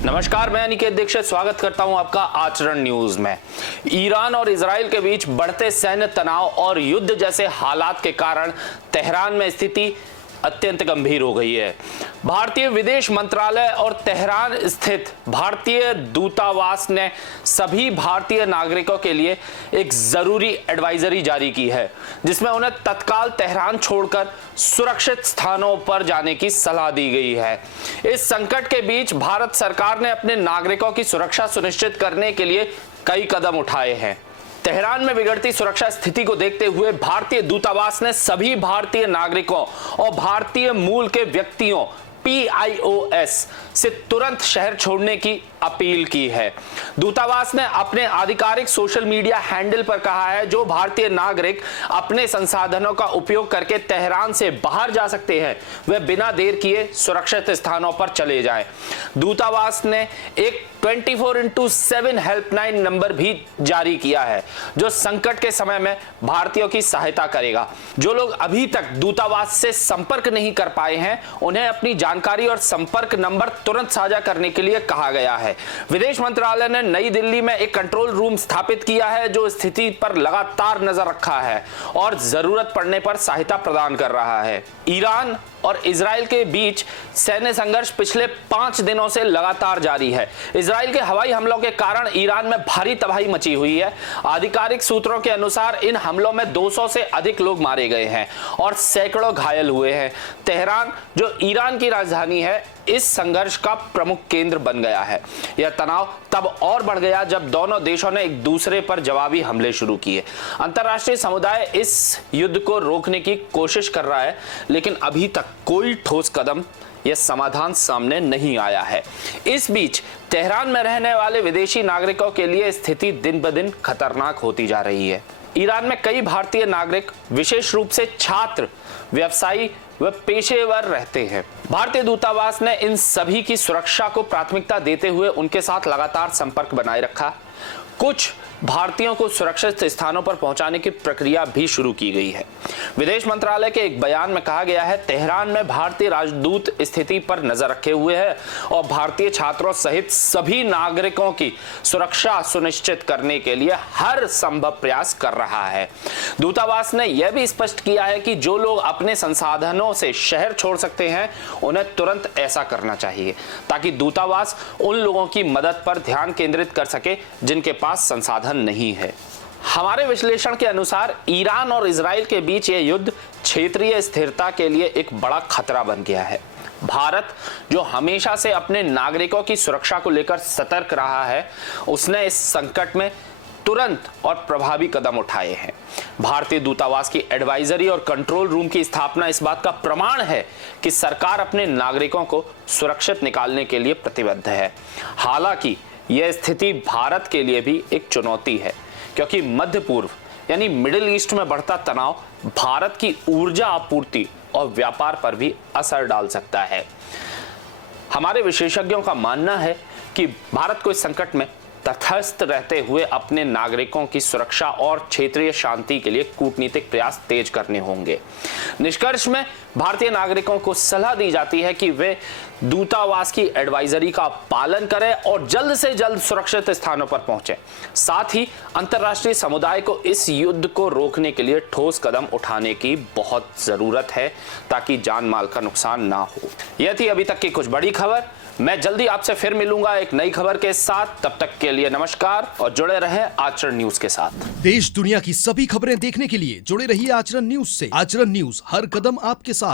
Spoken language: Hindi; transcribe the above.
नमस्कार, मैं अनिकेत दीक्षित स्वागत करता हूं आपका आचरण न्यूज में। ईरान और इजराइल के बीच बढ़ते सैन्य तनाव और युद्ध जैसे हालात के कारण तेहरान में स्थिति अत्यंत गंभीर हो गई है। भारतीय विदेश मंत्रालय और तेहरान स्थित भारतीय दूतावास ने सभी भारतीय नागरिकों के लिए एक जरूरी एडवाइजरी जारी की है, जिसमें उन्हें तत्काल तेहरान छोड़कर सुरक्षित स्थानों पर जाने की सलाह दी गई है। इस संकट के बीच भारत सरकार ने अपने नागरिकों की सुरक्षा सुनिश्चित करने के लिए कई कदम उठाए हैं। तेहरान में बिगड़ती सुरक्षा स्थिति को देखते हुए भारतीय दूतावास ने सभी भारतीय नागरिकों और भारतीय मूल के व्यक्तियों PIOS से तुरंत शहर छोड़ने की अपील की है। दूतावास ने अपने आधिकारिक सोशल मीडिया हैंडल पर कहा है, जो भारतीय नागरिक अपने संसाधनों का उपयोग करके तेहरान से बाहर जा सकते हैं, वे बिना देर किए सुरक्षित स्थानों पर चले जाएं। दूतावास ने एक 24x7 हेल्पलाइन नंबर भी जारी किया है, जो संकट के समय में भारतीयों की सहायता करेगा। जो लोग अभी तक दूतावास से संपर्क नहीं कर पाए हैं, उन्हें अपनी जानकारी और संपर्क नंबर तुरंत साझा करने के लिए कहा गया है। विदेश मंत्रालय ने नई दिल्ली में एक कंट्रोल रूम स्थापित किया है, जो स्थिति पर लगातार नजर रखा है और जरूरत पड़ने पर सहायता प्रदान कर रहा है। ईरान और इजराइल के बीच सैन्य संघर्ष पिछले 5 दिनों से लगातार जारी है। इजराइल के हवाई हमलों के कारण ईरान में भारी तबाही मची हुई है। आधिकारिक सूत्रों के अनुसार इन हमलों में 200 से अधिक लोग मारे गए हैं और सैकड़ों घायल हुए हैं। तेहरान, जो ईरान की राजधानी है, इस संघर्ष का प्रमुख केंद्र बन गया है। यह तनाव तब और बढ़ गया जब दोनों देशों ने एक दूसरे पर जवाबी हमले शुरू किए। अंतर्राष्ट्रीय समुदाय इस युद्ध को रोकने की कोशिश कर रहा है, लेकिन अभी तक कोई ठोस कदम या समाधान सामने नहीं आया है। इस बीच तेहरान में रहने वाले विदेशी नागरिकों के लिए स्थिति दिन ब दिन खतरनाक होती जा रही है। ईरान में कई भारतीय नागरिक, विशेष रूप से छात्र, व्यवसायी व पेशेवर रहते हैं। भारतीय दूतावास ने इन सभी की सुरक्षा को प्राथमिकता देते हुए उनके साथ लगातार संपर्क बनाए रखा। कुछ भारतीयों को सुरक्षित स्थानों पर पहुंचाने की प्रक्रिया भी शुरू की गई है। विदेश मंत्रालय के एक बयान में कहा गया है, तेहरान में भारतीय राजदूत स्थिति पर नजर रखे हुए है और भारतीय छात्रों सहित सभी नागरिकों की सुरक्षा सुनिश्चित करने के लिए हर संभव प्रयास कर रहा है। दूतावास ने यह भी स्पष्ट किया है कि जो लोग अपने संसाधनों से शहर छोड़ सकते हैं, उन्हें तुरंत ऐसा करना चाहिए, ताकि दूतावास उन लोगों की मदद पर ध्यान केंद्रित कर सके जिनके पास संसाधन नहीं है। हमारे विश्लेषण के अनुसार ईरान और इजराइल के बीच यह युद्ध क्षेत्रीय स्थिरता के लिए एक बड़ा खतरा बन गया है। भारत, जो हमेशा से अपने नागरिकों की सुरक्षा को लेकर सतर्क रहा है, उसने इस संकट में तुरंत और प्रभावी कदम उठाए हैं। भारतीय दूतावास की एडवाइजरी और कंट्रोल रूम की स्थापना इस बात का प्रमाण है कि सरकार अपने नागरिकों को सुरक्षित निकालने के लिए प्रतिबद्ध है। हालांकि यह स्थिति भारत के लिए भी एक चुनौती है, क्योंकि मध्य पूर्व यानी मिडिल ईस्ट में बढ़ता तनाव भारत की ऊर्जा आपूर्ति और व्यापार पर भी असर डाल सकता है। हमारे विशेषज्ञों का मानना है कि भारत को इस संकट में तटस्थ रहते हुए अपने नागरिकों की सुरक्षा और क्षेत्रीय शांति के लिए कूटनीतिक प्रयास तेज करने होंगे। निष्कर्ष में भारतीय नागरिकों को सलाह दी जाती है कि वे दूतावास की एडवाइजरी का पालन करें और जल्द से जल्द सुरक्षित स्थानों पर पहुंचें। साथ ही अंतर्राष्ट्रीय समुदाय को इस युद्ध को रोकने के लिए ठोस कदम उठाने की बहुत जरूरत है, ताकि जान माल का नुकसान ना हो। यह थी अभी तक की कुछ बड़ी खबर। मैं जल्दी आपसे फिर मिलूंगा एक नई खबर के साथ। तब तक के लिए नमस्कार और जुड़े रहें आचरण न्यूज के साथ। देश दुनिया की सभी खबरें देखने के लिए जुड़े रहिए आचरण न्यूज से। आचरण न्यूज, हर कदम आपके साथ।